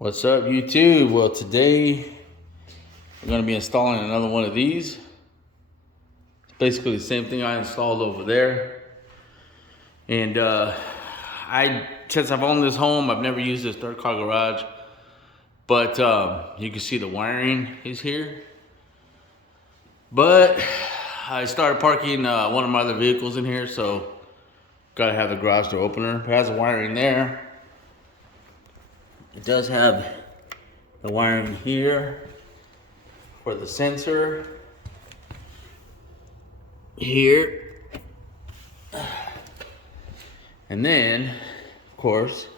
What's up, YouTube? Well, today we're going to be installing another one of these. It's basically the same thing I installed over there. And since I've owned this home, I've never used this third car garage. But you can see the wiring is here. But I started parking one of my other vehicles in here, so gotta have the garage door opener. It has a wiring there. It does have the wiring here for the sensor here. And then, of course,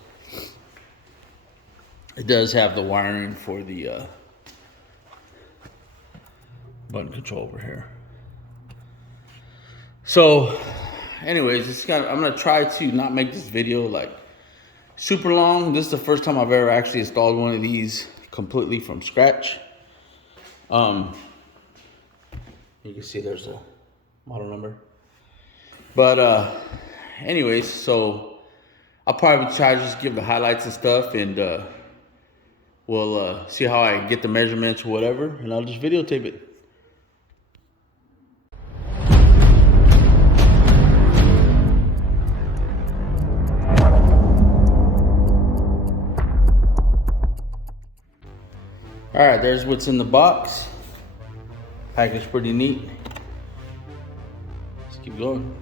it does have the wiring for the button control over here. So, anyways, I'm gonna try to not make this video like super long. This is the first time I've ever actually installed one of these completely from scratch. You can see there's a model number. But anyways, so I'll probably try to just give the highlights and stuff, and we'll see how I get the measurements or whatever, and I'll just videotape it. All right, there's what's in the box. Package pretty neat. Let's keep going.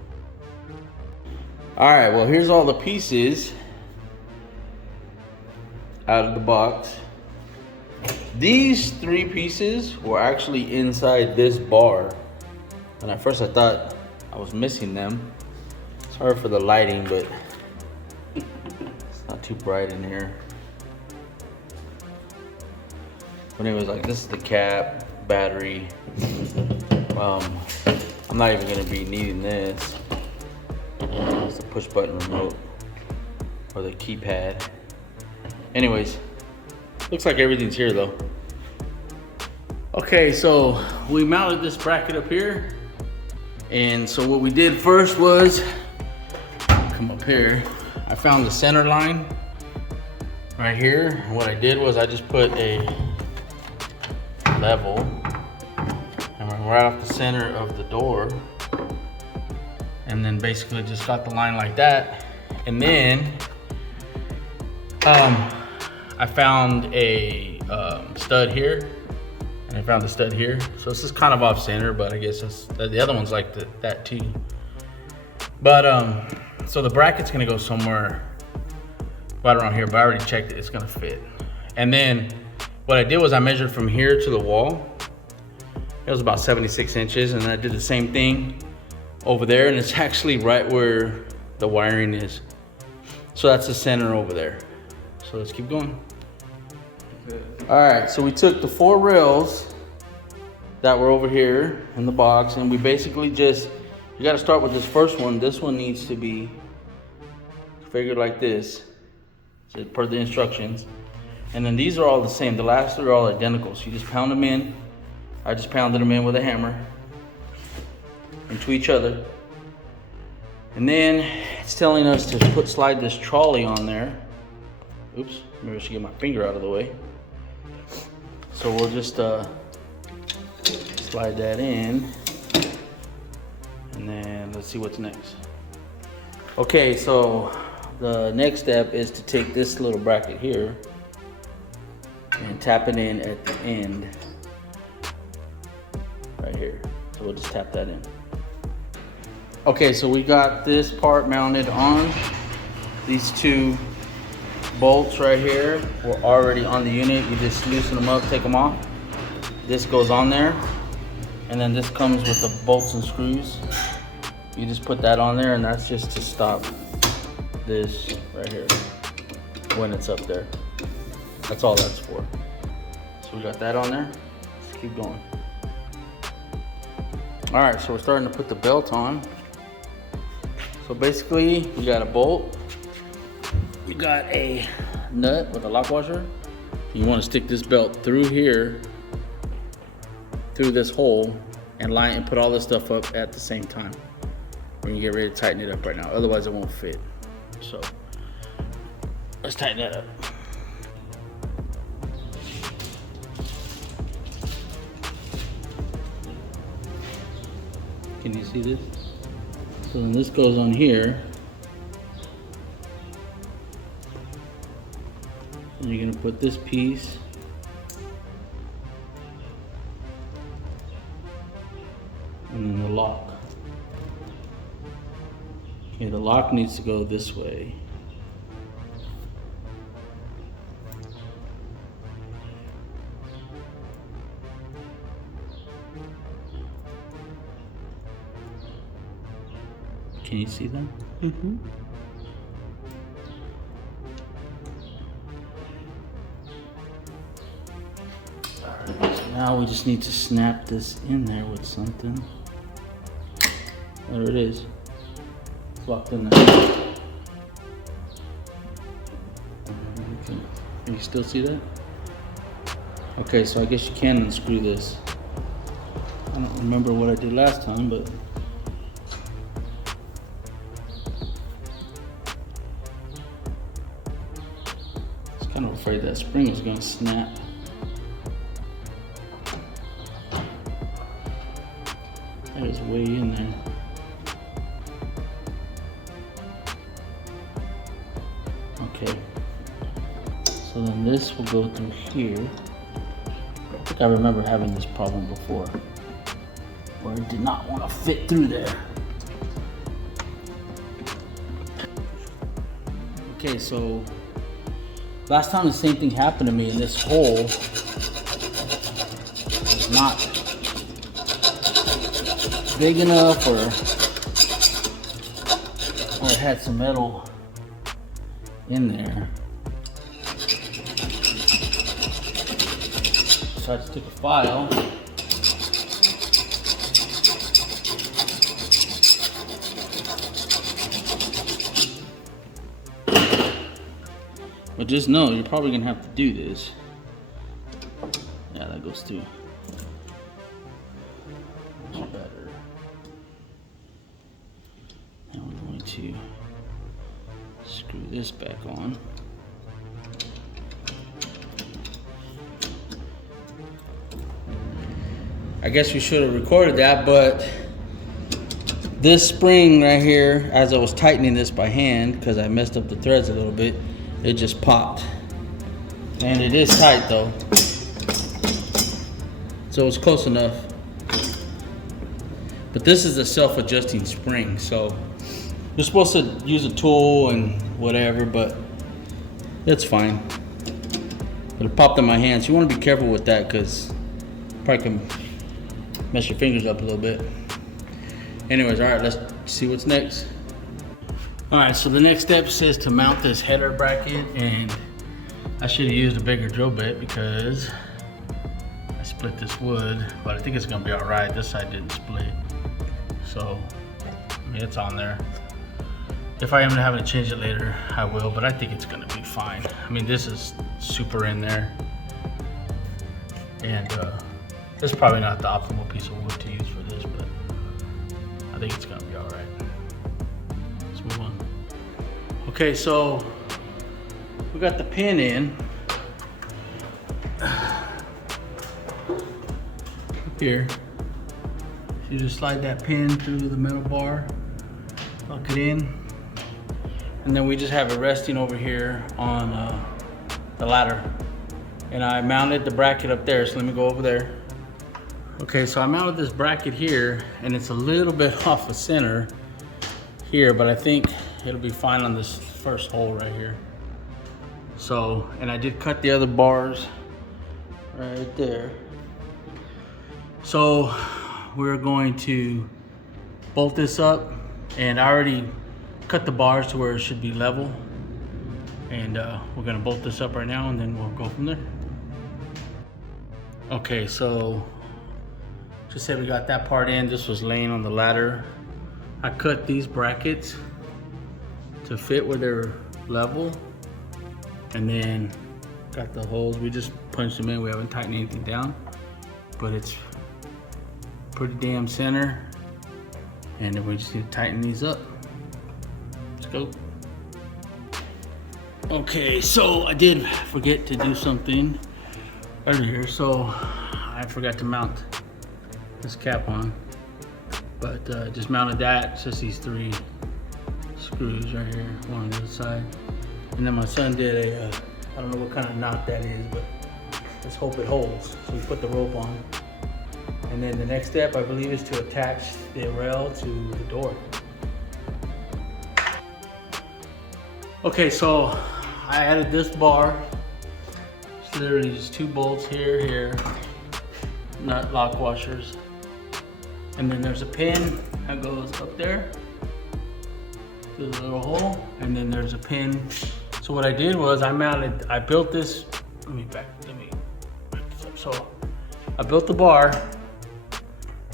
All right, well, here's all the pieces out of the box. These 3 pieces were actually inside this bar. And at first I thought I was missing them. Sorry for the lighting, but it's not too bright in here. But anyways, like, this is the cap, battery. I'm not even gonna be needing this. It's the push button remote or the keypad. Anyways, looks like everything's here though. Okay, so we mounted this bracket up here. And so what we did first was, come up here, I found the center line right here. And what I did was I just put a level and went right off the center of the door, and then basically just got the line like that. And then I found a stud here, and I found the stud here. So this is kind of off center, but I guess the other one's like that too. But so the bracket's gonna go somewhere right around here, but I already checked it, it's gonna fit. And then what I did was I measured from here to the wall. It was about 76 inches, and I did the same thing over there, and it's actually right where the wiring is. So that's the center over there. So let's keep going. All right, so we took the 4 rails that were over here in the box, and we basically you gotta start with this first one. This one needs to be figured like this, so per the instructions. And then these are all the same. The last 3 are all identical. So you just pound them in. I just pounded them in with a hammer into each other. And then it's telling us to slide this trolley on there. Oops, maybe I should get my finger out of the way. So we'll just slide that in. And then let's see what's next. Okay, so the next step is to take this little bracket here and tap it in at the end right here. So we'll just tap that in. Okay, so we got this part mounted on. These 2 bolts right here were already on the unit. You just loosen them up, take them off. This goes on there, and then this comes with the bolts and screws. You just put that on there, and that's just to stop this right here when it's up there. That's all that's for. So we got that on there. Let's keep going. All right, so we're starting to put the belt on. So basically, we got a bolt. We got a nut with a lock washer. You want to stick this belt through here, through this hole, and line and put all this stuff up at the same time. We're gonna get ready to tighten it up right now. Otherwise, it won't fit. So let's tighten that up. Can you see this? So then this goes on here. And you're gonna put this piece and then the lock. Okay, the lock needs to go this way. Can you see them? Mm-hmm. Alright, so now we just need to snap this in there with something. There it is. It's locked in there. Can you still see that? Okay, so I guess you can unscrew this. I don't remember what I did last time, but I was kind of afraid that spring was going to snap. That is way in there. Okay, so then this will go through here. I think I remember having this problem before, where it did not want to fit through there. Okay, so last time the same thing happened to me, and this hole was not big enough, or it had some metal in there. So I just took a file but just know you're probably gonna have to do this. Yeah, that goes too. Much better. Now we're going to screw this back on. I guess we should have recorded that, but this spring right here, as I was tightening this by hand, because I messed up the threads a little bit, it just popped. And it is tight though. So it's close enough. But this is a self-adjusting spring, so you're supposed to use a tool and whatever, but it's fine. It popped in my hand, so you want to be careful with that, because probably can mess your fingers up a little bit. Anyways, all right, let's see what's next. All right, so the next step says to mount this header bracket, and I should have used a bigger drill bit because I split this wood, but I think it's gonna be all right. This side didn't split, so I mean, it's on there. If I am having to change it later, I will, but I think it's gonna be fine. I mean, this is super in there, and this is probably not the optimal piece of wood to use for this, but I think it's gonna be all right. Let's move on. Okay, so we got the pin in. Here, you just slide that pin through the metal bar, lock it in, and then we just have it resting over here on the ladder. And I mounted the bracket up there, so let me go over there. Okay, so I mounted this bracket here, and it's a little bit off the center here, but I think it'll be fine on this first hole right here. So, and I did cut the other bars right there. So we're going to bolt this up, and I already cut the bars to where it should be level. And we're gonna bolt this up right now, and then we'll go from there. Okay, so just say we got that part in. This was laying on the ladder. I cut these brackets to fit where they're level, and then got the holes. We just punched them in. We haven't tightened anything down, but it's pretty damn center. And then we just need to tighten these up. Let's go. Okay, so I did forget to do something earlier. So I forgot to mount this cap on. But just mounted that. It's just these 3 screws right here, one on the other side. And then my son did a, I don't know what kind of knot that is, but let's hope it holds. So we put the rope on. And then the next step, I believe, is to attach the rail to the door. Okay, so I added this bar. It's literally just 2 bolts here, nut lock washers. And then there's a pin that goes up there to the little hole. And then there's a pin. So what I did was I built this, let me back this up. So I built the bar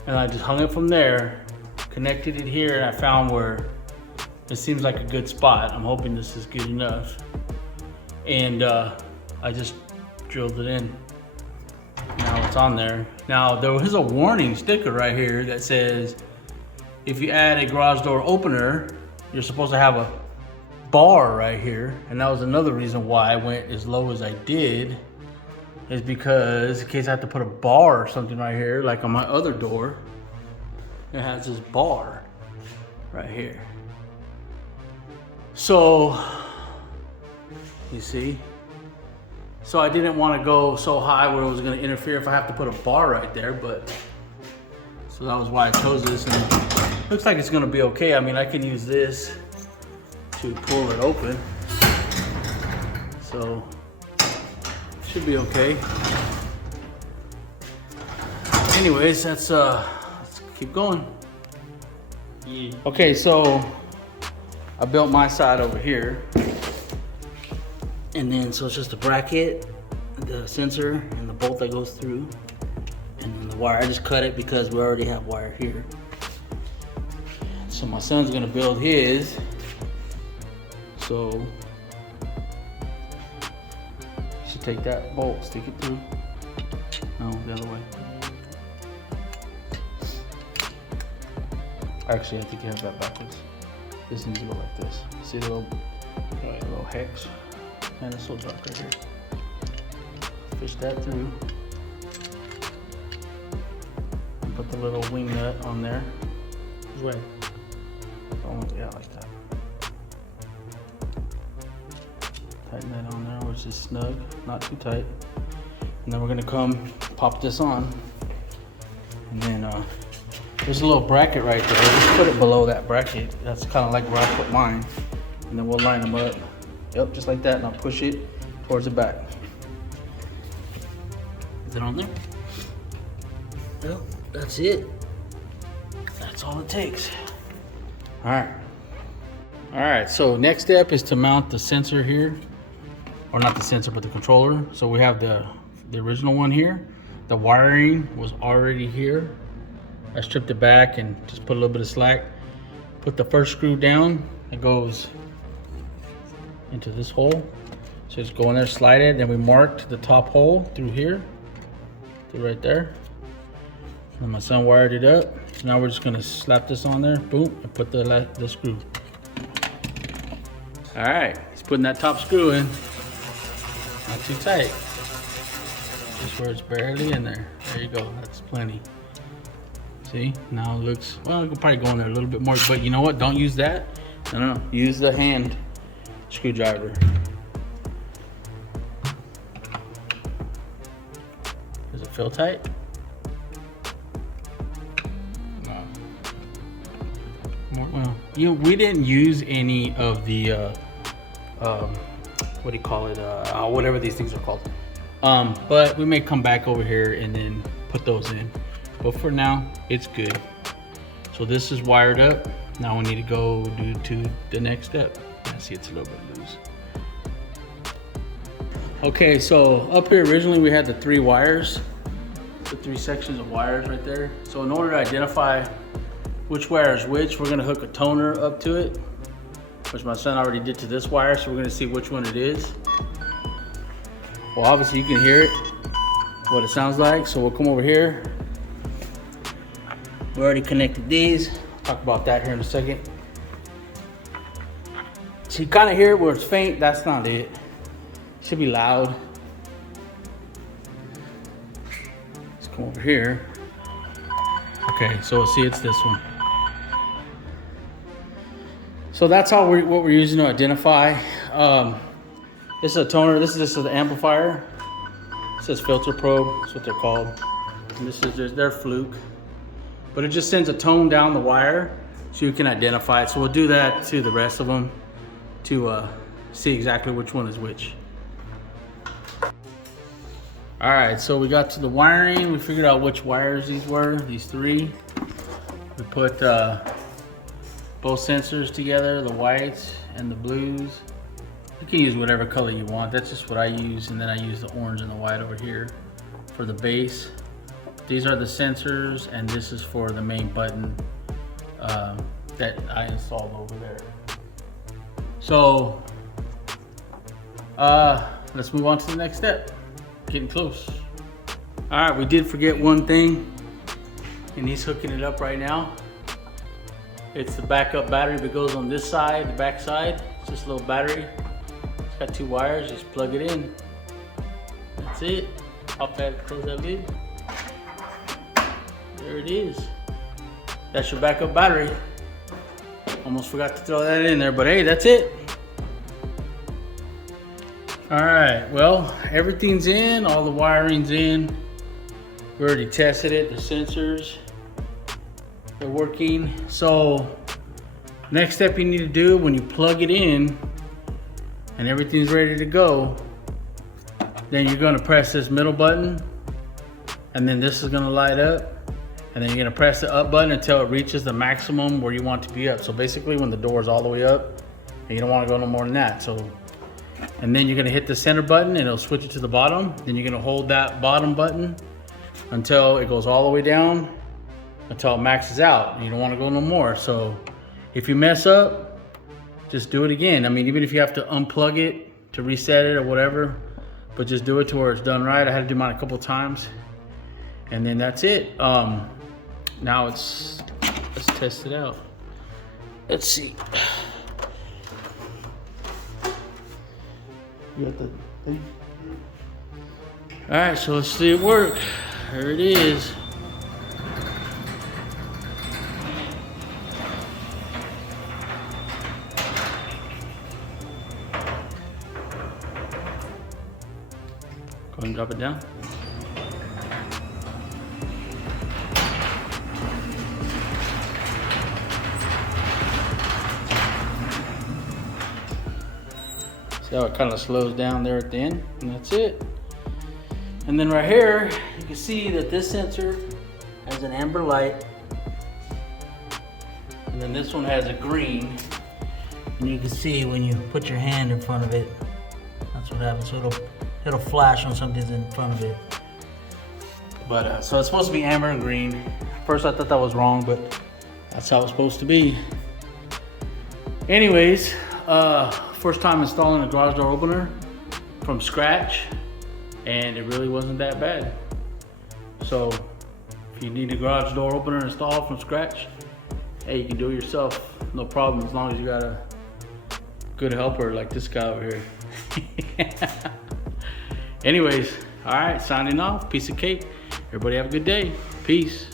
and I just hung it from there, connected it here, and I found where it seems like a good spot. I'm hoping this is good enough. And I just drilled it in. Now it's on there. Now there was a warning sticker right here that says, if you add a garage door opener, you're supposed to have a bar right here. And that was another reason why I went as low as I did, is because in case I have to put a bar or something right here, like on my other door, it has this bar right here. So, you see? So I didn't want to go so high where it was going to interfere if I have to put a bar right there, but so that was why I chose this, and it looks like it's going to be okay. I mean, I can use this to pull it open, so should be okay. Anyways, let's keep going. Yeah. Okay, so I built my side over here, and then so it's just a bracket, the sensor, and the bolt that goes through, and then the wire. I just cut it because we already have wire here. So my son's gonna build his. So should take that bolt, stick it through. No, the other way. Actually, I think you have that backwards. This needs to go like this. See the little hex? Man, it's so dark right here. Fish that through. And put the little wing nut on there. This way. Oh, yeah, like that. Tighten that on there, which is snug, not too tight. And then we're gonna come pop this on. And then there's a little bracket right there. Just put it below that bracket. That's kind of like where I put mine. And then we'll line them up. Yep, just like that. And I'll push it towards the back. Is it on there? Well, that's it. That's all it takes. All right. All right, so next step is to mount the sensor here. Or not the sensor, but the controller. So we have the original one here. The wiring was already here. I stripped it back and just put a little bit of slack. Put the first screw down. It goes into this hole. So just go in there, slide it. Then we marked the top hole through here, through right there. And my son wired it up. So now we're just gonna slap this on there, boom, and put the screw. All right, he's putting that top screw in. Not too tight. Just where it's barely in there. There you go, that's plenty. See, now it looks, well, I could probably go in there a little bit more, but you know what? Don't use that. No. Use the hand screwdriver. Does it feel tight? No. Well, we didn't use any of the, what do you call it? Whatever these things are called. But we may come back over here and then put those in. But for now, it's good. So this is wired up. Now we need to go to the next step. I see it's a little bit loose. Okay, so up here originally we had the 3 wires, the 3 sections of wires right there. So in order to identify which wire is which, we're gonna hook a toner up to it, which my son already did to this wire, so we're gonna see which one it is. Well, obviously you can hear it, what it sounds like, so we'll come over here. We already connected these. I'll talk about that here in a second. So you kind of hear it where it's faint. That's not it. Should be loud. Let's come over here. Okay, so see, it's this one. So that's how what we're using to identify. This is a toner. This is an amplifier. It says filter probe. That's what they're called. And this is their fluke. But it just sends a tone down the wire so you can identify it. So we'll do that to the rest of them to see exactly which one is which. All right, so we got to the wiring. We figured out which wires these were, these three. We put both sensors together, the whites and the blues. You can use whatever color you want. That's just what I use. And then I use the orange and the white over here for the base. These are the sensors, and this is for the main button that I installed over there. So let's move on to the next step. Getting close. All right, we did forget one thing, and he's hooking it up right now. It's the backup battery that goes on this side, the back side. It's just a little battery. It's got 2 wires, just plug it in. That's it. Pop that, close that lid. There it is. That's your backup battery. Almost forgot to throw that in there, but hey, that's it. All right, well, everything's in, all the wiring's in. We already tested it, the sensors, they're working. So next step you need to do when you plug it in and everything's ready to go, then you're gonna press this middle button, and then this is gonna light up. And then you're gonna press the up button until it reaches the maximum where you want it to be up. So basically when the door is all the way up, and you don't wanna go no more than that. And then you're gonna hit the center button and it'll switch it to the bottom. Then you're gonna hold that bottom button until it goes all the way down, until it maxes out. You don't wanna go no more. So if you mess up, just do it again. I mean, even if you have to unplug it to reset it or whatever, but just do it to where it's done right. I had to do mine a couple times. And then that's it. Now let's test it out. Let's see. You got the thing? All right, so let's see it work. There it is. Go ahead and drop it down. See how it kind of slows down there at the end, and that's it. And then right here, you can see that this sensor has an amber light, and then this one has a green. And you can see when you put your hand in front of it, that's what happens. So it'll flash when something's in front of it. But so it's supposed to be amber and green. At first I thought that was wrong, but that's how it's supposed to be. Anyways, first time installing a garage door opener from scratch, and it really wasn't that bad. So if you need a garage door opener installed from scratch, hey, you can do it yourself, no problem, as long as you got a good helper like this guy over here. Anyways, all right, signing off. Piece of cake. Everybody have a good day. Peace.